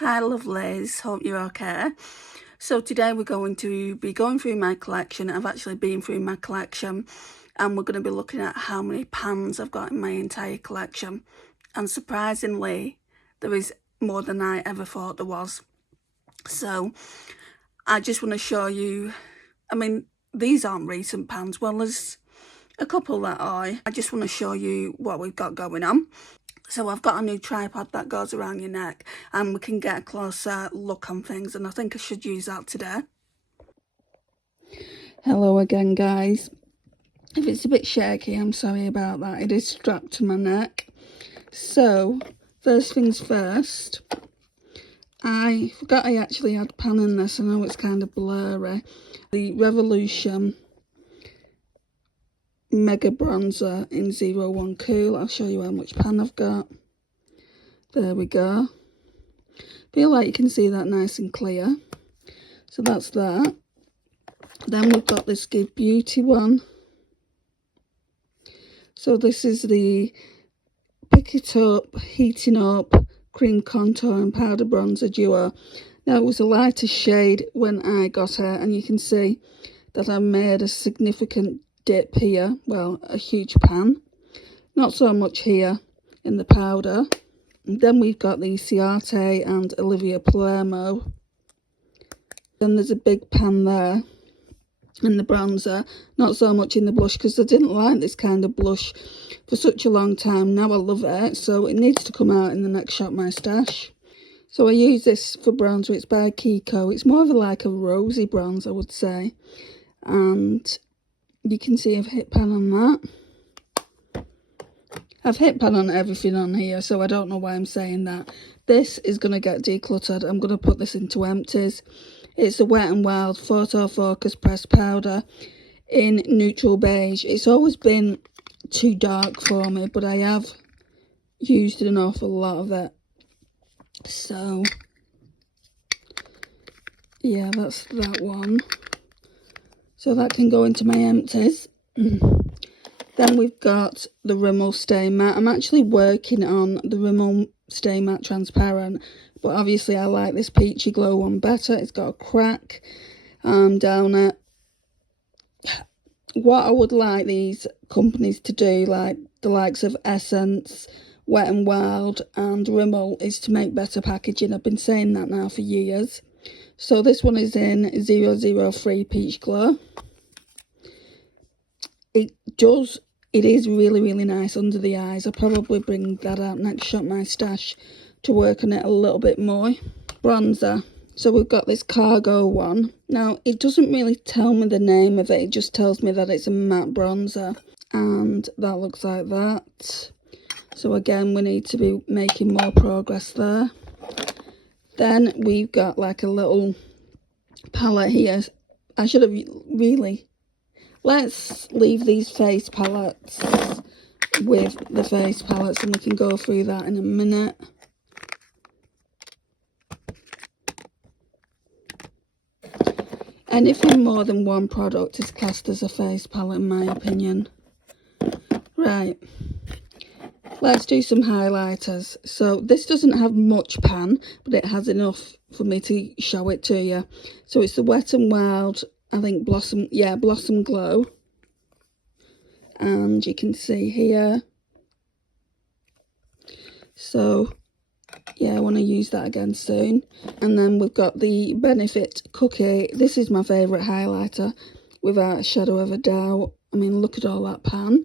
Hi lovelies, hope you're okay. So today we're going to be going through my collection. I've actually been through my collection and we're going to be looking at how many pans I've got in my entire collection. And surprisingly, there is more than I ever thought there was. So I just want to show you, I mean, these aren't recent pans. Well, there's a couple that are. I just want to show you what we've got going on. So I've got a new tripod that goes around your neck and we can get a closer look on things, and I think I should use that today. Hello again guys. If it's a bit shaky, I'm sorry about that. It is strapped to my neck. So first things first, I forgot I actually had pan in this. I know it's kind of blurry. The Revolution Mega Bronzer in 01 Cool. I'll show you how much pan I've got. There we go. Feel like you can see that nice and clear. So that's that. Then we've got this Give Beauty one. So this is the Pick It Up, Heating Up, Cream Contour and Powder Bronzer Duo. Now it was a lighter shade when I got her, and you can see that I made a significant dip here. Well, a huge pan. Not so much here in the powder. And then we've got the Ciate and Olivia Palermo. Then there's a big pan there in the bronzer, not so much in the blush because I didn't like this kind of blush for such a long time. Now I love it, so it needs to come out in the next Shop My Stash. So I use this for bronzer. It's by Kiko. It's more of like a rosy bronze, I would say, and you can see I've hit pan on that. I've hit pan on everything on here, so I don't know why I'm saying that. This is going to get decluttered. I'm going to put this into empties. It's a Wet n Wild Photo Focus Pressed Powder in neutral beige. It's always been too dark for me, but I have used an awful lot of it. So, yeah, that's that one. So that can go into my empties. Then we've got the Rimmel Stay Matte. I'm actually working on the Rimmel Stay Matte Transparent, but obviously I like this Peachy Glow one better. It's got a crack down it. What I would like these companies to do, like the likes of Essence, Wet n Wild and Rimmel, is to make better packaging. I've been saying that now for years. So this one is in 003 Peach Glow. It is really, really nice under the eyes. I'll probably bring that out next Shop My Stash to work on it a little bit more. Bronzer. So we've got this Cargo one. Now, it doesn't really tell me the name of it. It just tells me that it's a matte bronzer. And that looks like that. So again, we need to be making more progress there. Then we've got like a little palette here. I should have really... Let's leave these face palettes with the face palettes and we can go through that in a minute. Anything more than one product is classed as a face palette in my opinion. Right, let's do some highlighters. So this doesn't have much pan, but it has enough for me to show it to you. So it's the Wet n Wild, I think Blossom Glow. And you can see here. So yeah, I want to use that again soon. And then we've got the Benefit Cookie. This is my favourite highlighter without a shadow of a doubt. I mean, look at all that pan.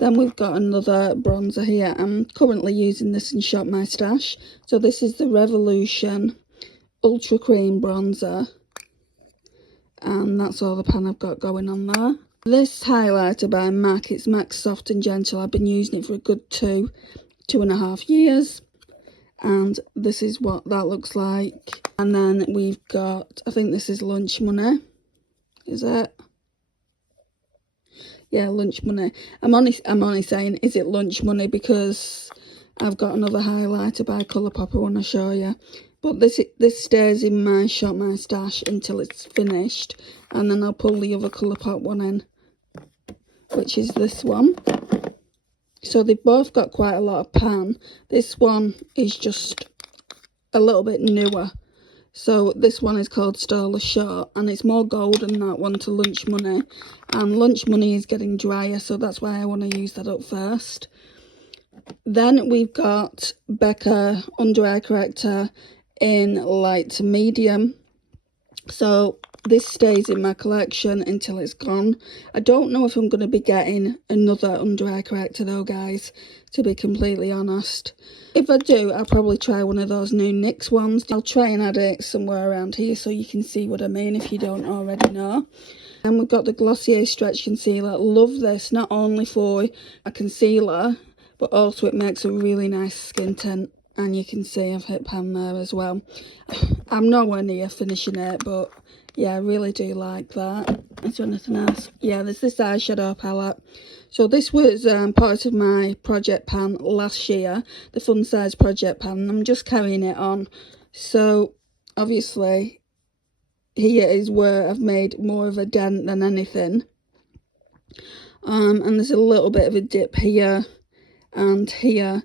Then we've got another bronzer here. I'm currently using this in Shop My Stash. So this is the Revolution Ultra Cream Bronzer. And that's all the pan I've got going on there. This highlighter by MAC, it's MAC Soft and Gentle. I've been using it for a good 2.5 years. And this is what that looks like. And then we've got, I think this is Lunch Money. Is it? Yeah, Lunch Money. I'm only saying, is it Lunch Money because I've got another highlighter by Colourpop I want to show you. But this stays in my Shop My Stash until it's finished. And then I'll pull the other Colourpop one in, which is this one. So they've both got quite a lot of pan. This one is just a little bit newer. So this one is called Stole a Shot, and it's more gold than that one to Lunch Money. And Lunch Money is getting drier, so that's why I want to use that up first. Then we've got Becca Under Eye Corrector in light to medium. So this stays in my collection until it's gone. I don't know if I'm going to be getting another under eye corrector though, guys, to be completely honest. If I do, I'll probably try one of those new NYX ones. I'll try and add it somewhere around here so you can see what I mean if you don't already know. And we've got the Glossier Stretch Concealer. Love this, not only for a concealer, but also it makes a really nice skin tint. And you can see I've hit pan there as well. I'm nowhere near finishing it, but yeah, I really do like that. Is there anything else? Yeah, there's this eyeshadow palette. So this was part of my project pan last year, the fun size project pan. I'm just carrying it on. So obviously here is where I've made more of a dent than anything. And there's a little bit of a dip here and here.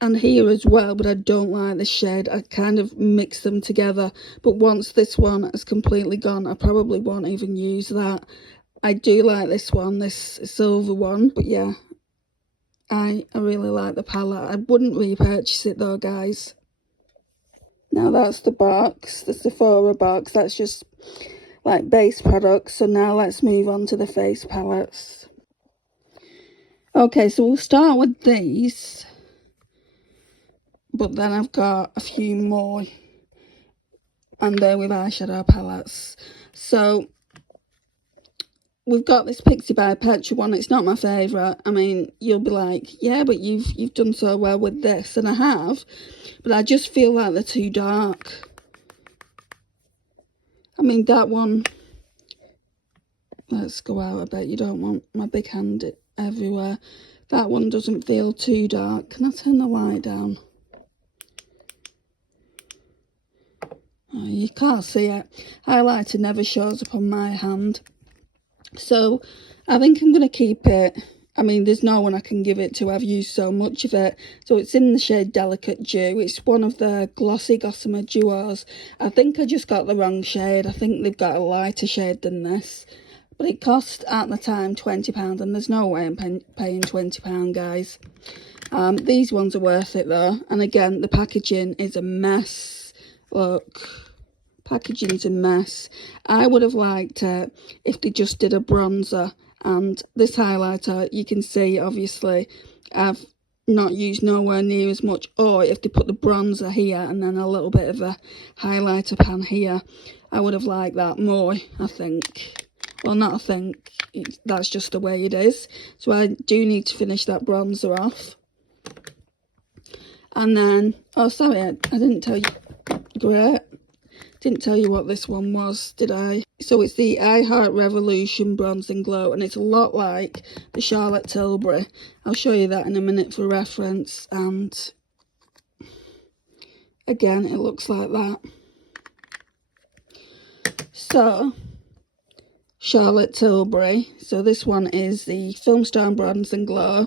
And here as well, but I don't like the shade. I kind of mix them together, but once this one is completely gone, I probably won't even use that. I do like this one, this silver one, but yeah, I really like the palette. I wouldn't repurchase it though, guys. Now that's the box, the Sephora box. That's just like base products. So now let's move on to the face palettes. Okay, so we'll start with these. But then I've got a few more, and they're with eyeshadow palettes. So we've got this Pixie by Petra one. It's not my favourite. I mean, you'll be like, yeah, but you've done so well with this, and I have. But I just feel like they're too dark. I mean, that one. Let's go out a bit. You don't want my big hand everywhere. That one doesn't feel too dark. Can I turn the light down? Oh, you can't see it. Highlighter never shows up on my hand. So I think I'm going to keep it. I mean, there's no one I can give it to. I've used so much of it. So it's in the shade Delicate Dew. It's one of the Glossy Gossamer Duos. I think I just got the wrong shade. I think they've got a lighter shade than this. But it cost, at the time, £20. And there's no way I'm paying £20, guys. These ones are worth it, though. And again, the packaging is a mess. Look. Packaging's a mess. I would have liked it if they just did a bronzer, and this highlighter, you can see obviously I've not used nowhere near as much, or if they put the bronzer here and then a little bit of a highlighter pan here, I would have liked that more, I think. Well, not I think, that's just the way it is. So I do need to finish that bronzer off. And then, oh sorry, I didn't tell you. Great. Didn't tell you what this one was, did I? So it's the I Heart Revolution Bronzing Glow, and it's a lot like the Charlotte Tilbury. I'll show you that in a minute for reference, and again, it looks like that. So, Charlotte Tilbury. So this one is the Filmstone Bronzing Glow.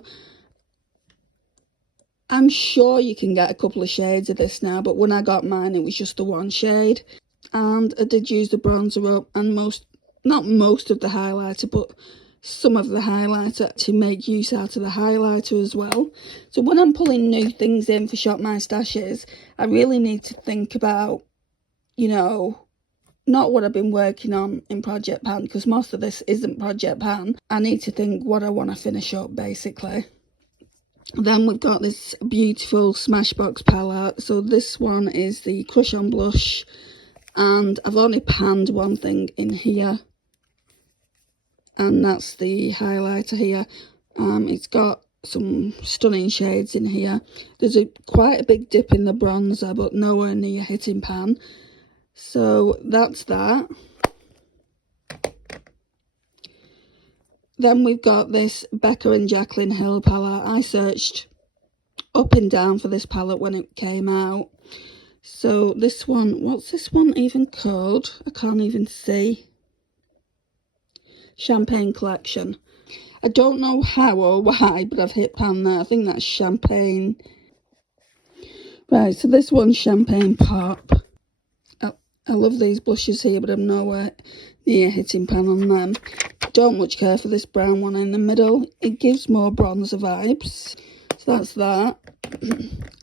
I'm sure you can get a couple of shades of this now, but when I got mine, it was just the one shade. And I did use the bronzer up and not most of the highlighter, but some of the highlighter to make use out of the highlighter as well. So when I'm pulling new things in for Shop My Stashes, I really need to think about, you know, not what I've been working on in Project Pan, because most of this isn't Project Pan. I need to think what I want to finish up, basically. Then we've got this beautiful Smashbox palette. So this one is the Crush on Blush. And I've only panned one thing in here. And that's the highlighter here. It's got some stunning shades in here. There's quite a big dip in the bronzer, but nowhere near hitting pan. So that's that. Then we've got this Becca and Jaclyn Hill palette. I searched up and down for this palette when it came out. So this one, what's this one even called? I can't even see. Champagne Collection. I don't know how or why, but I've hit pan there. I think that's Champagne. Right, so this one's Champagne Pop. I love these blushes here, but I'm nowhere near hitting pan on them. Don't much care for this brown one in the middle. It gives more bronzer vibes. So that's that.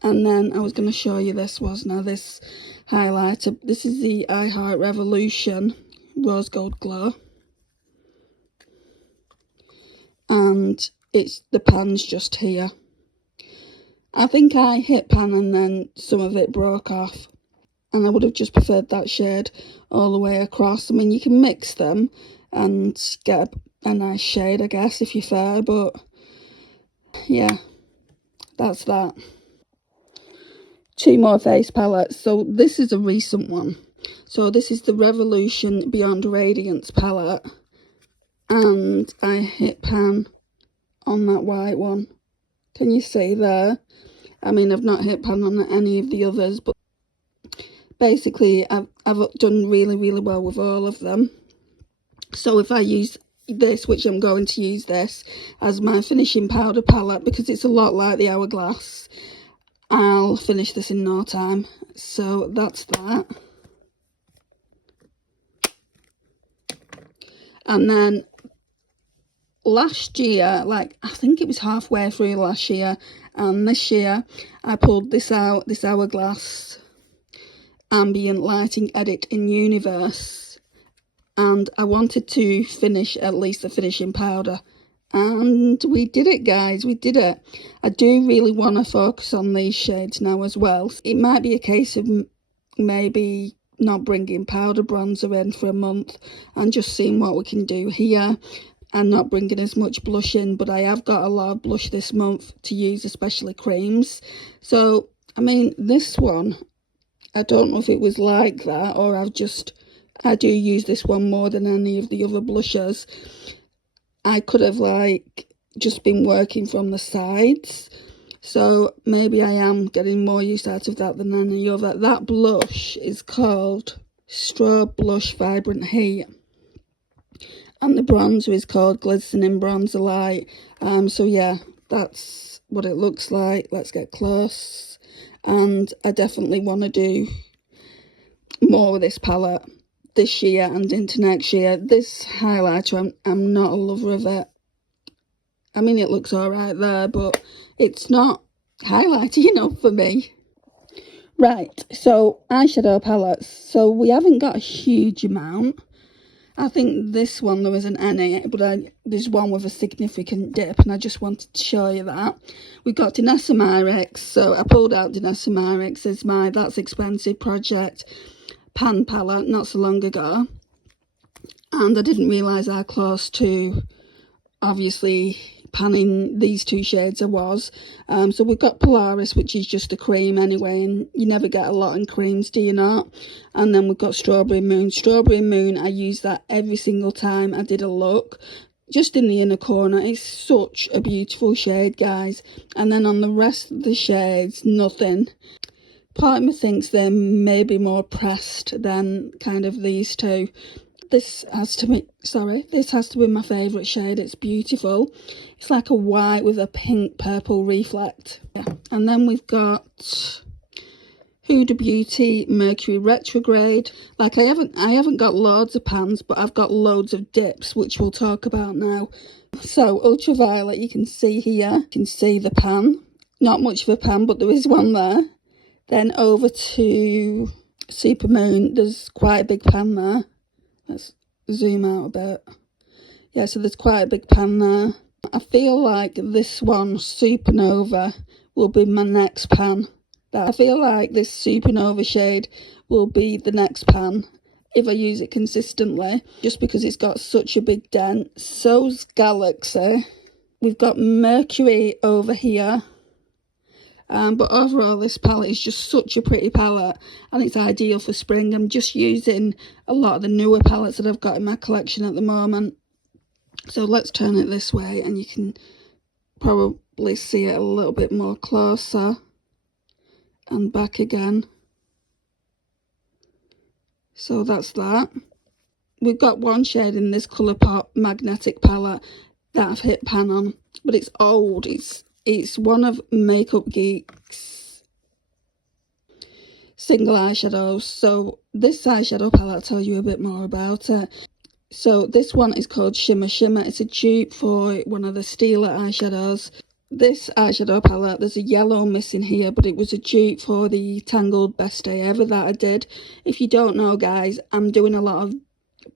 And then I was going to show you this, wasn't I? This highlighter. This is the I Heart Revolution Rose Gold Glow. And the pan's just here. I think I hit pan and then some of it broke off. And I would have just preferred that shade all the way across. I mean, you can mix them and get a nice shade, I guess, if you're fair. But yeah, that's that. 2 more face palettes. So this is a recent one. So this is the Revolution Beyond Radiance palette. And I hit pan on that white one. Can you see there? I mean, I've not hit pan on any of the others, but basically I've done really, really well with all of them. So if I use this, which I'm going to use this as my finishing powder palette, because it's a lot like the Hourglass, I'll finish this in no time. So that's that. And then last year, like I think it was halfway through last year, and this year I pulled this out, this Hourglass Ambient Lighting Edit in Universe, and I wanted to finish at least the finishing powder, and we did it, guys. We did it. I do really want to focus on these shades now as well. It might be a case of maybe not bringing powder bronzer in for a month and just seeing what we can do here, and not bringing as much blush in, but I have got a lot of blush this month to use, especially creams. So I mean, this one, I don't know if it was like that, or I do use this one more than any of the other blushers. I could have like just been working from the sides, so maybe I am getting more use out of that than any other. That blush is called Strobe Blush Vibrant Heat, and the bronzer is called Glistening Bronzer Light. So yeah, that's what it looks like. Let's get close. And I definitely want to do more with this palette this year and into next year. This highlighter, I'm not a lover of it. I mean, it looks alright there, but it's not highlighty enough for me. Right, so eyeshadow palettes. So we haven't got a huge amount. I think this one there isn't any, but there's one with a significant dip, and I just wanted to show you that. We've got Denona, so I pulled out Denona as my That's Expensive project pan palette not so long ago, and I didn't realise how close to obviously panning these 2 shades I was. So we've got Polaris, which is just a cream anyway, and you never get a lot in creams, do you not? And then we've got Strawberry Moon. Strawberry Moon, I use that every single time I did a look, just in the inner corner. It's such a beautiful shade, guys. And then on the rest of the shades, nothing. Part of me thinks they're maybe more pressed than kind of these 2. This has to be my favourite shade. It's beautiful. It's like a white with a pink purple reflect. Yeah. And then we've got Huda Beauty Mercury Retrograde. Like I haven't got loads of pans, but I've got loads of dips, which we'll talk about now. So Ultraviolet, you can see here. You can see the pan. Not much of a pan, but there is one there. Then over to Super Moon. There's quite a big pan there. Let's zoom out a bit. Yeah, so there's quite a big pan there. I feel like this one, Supernova, will be my next pan. I feel like this Supernova shade will be the next pan if I use it consistently, just because it's got such a big dent. So's Galaxy. We've got Mercury over here. But overall, this palette is just such a pretty palette, and it's ideal for spring. I'm just using a lot of the newer palettes that I've got in my collection at the moment. So let's turn it this way, and you can probably see it a little bit more closer, and back again. So that's that. We've got one shade in this Colourpop Magnetic palette. that I've hit pan on, but it's old. It's one of Makeup Geek's single eyeshadows. So this eyeshadow palette, I'll tell you a bit more about it. So this one is called Shimmer Shimmer. It's a dupe for one of the Steeler eyeshadows. This eyeshadow palette, there's a yellow missing here, but it was a dupe for the Tangled Best Day Ever that I did. If you don't know, guys, I'm doing a lot of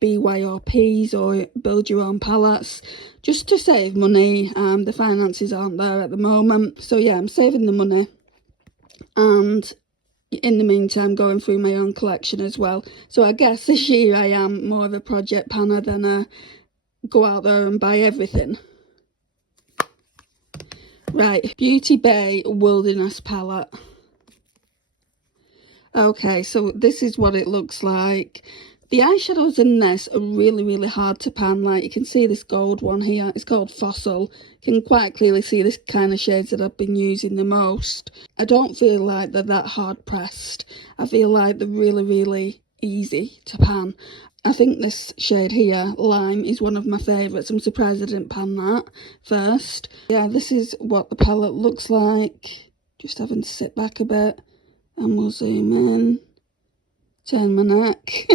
BYOPs or build your own palettes just to save money. The finances aren't there at the moment, so yeah, I'm saving the money, and in the meantime going through my own collection as well. So I guess this year I am more of a project panner than a go out there and buy everything. Right, Beauty Bay Wilderness palette. Okay, so this is what it looks like. The eyeshadows in this are really hard to pan. Like, you can see this gold one here, it's called Fossil. You can quite clearly see this kind of shades that I've been using the most. I don't feel like they're that hard pressed. I feel like they're really easy to pan. I think this shade here, Lime, is one of my favourites. I'm surprised I didn't pan that first. Yeah, this is what the palette looks like. Just having to sit back a bit and we'll zoom in. Turn my neck.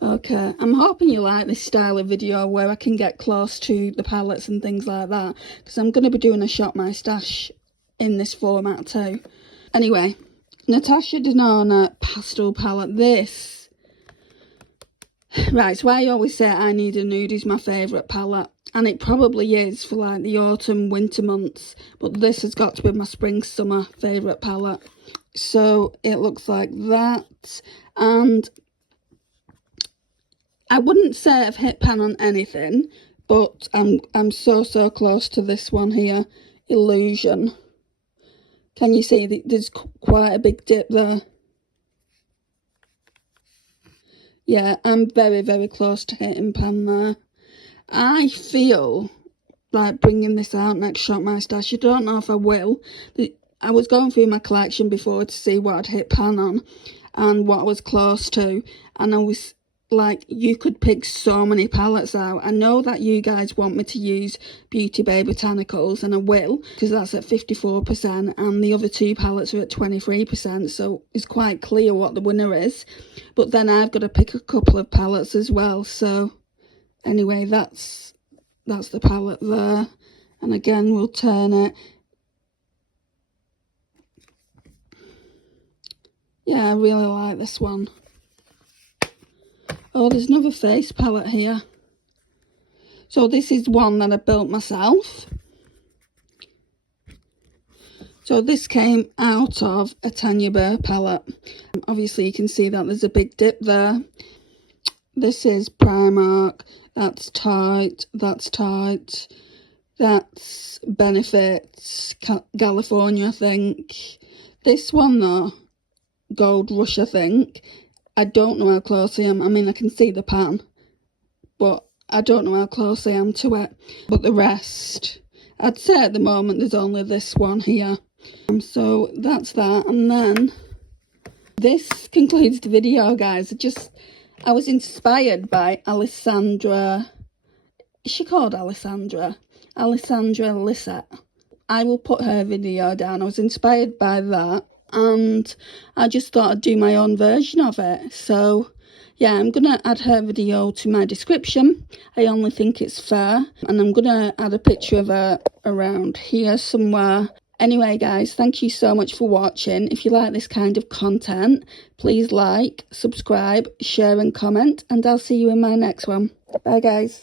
Okay, I'm hoping you like this style of video where I can get close to the palettes and things like that, because I'm going to be doing a Shop My Stash in this format too. Anyway, Natasha Denona pastel palette. This, right, so I always say I Need a Nude is my favourite palette, and it probably is for like the autumn winter months, but this has got to be my spring summer favourite palette. So it looks like that, and I wouldn't say I've hit pan on anything, but I'm so close to this one here, Illusion. Can you see there's quite a big dip there? Yeah, I'm very close to hitting pan there. I feel like bringing this out next Shop My Stash. I don't know if I will. I was going through my collection before to see what I'd hit pan on and what I was close to, and I was like, you could pick so many palettes out. I know that you guys want me to use Beauty Bay Botanicals, and I will, because that's at 54% and the other two palettes are at 23%, so it's quite clear what the winner is. But then I've got to pick a couple of palettes as well. So anyway, that's the palette there, and again we'll turn it. Yeah, I really like this one. Oh, there's another face palette here. So this is one that I built myself. So this came out of a Tanya Burr palette. Obviously you can see that there's a big dip there. This is Primark. That's Tarte. That's Tarte. That's Benefits. California, I think. This one though, Gold Rush, I think. I don't know how close I am. I mean, I can see the pan, but I don't know how close I am to it. But the rest, I'd say at the moment there's only this one here. So that's that. And then this concludes the video, guys. I was inspired by Alessandra. Is she called Alessandra? Alessandra Lissette. I will put her video down. I was inspired by that, and I just thought I'd do my own version of it. So yeah, I'm gonna add her video to my description. I only think it's fair, and I'm gonna add a picture of her around here somewhere. Anyway guys, thank you so much for watching. If you like this kind of content, please like, subscribe, share and comment, and I'll see you in my next one. Bye guys.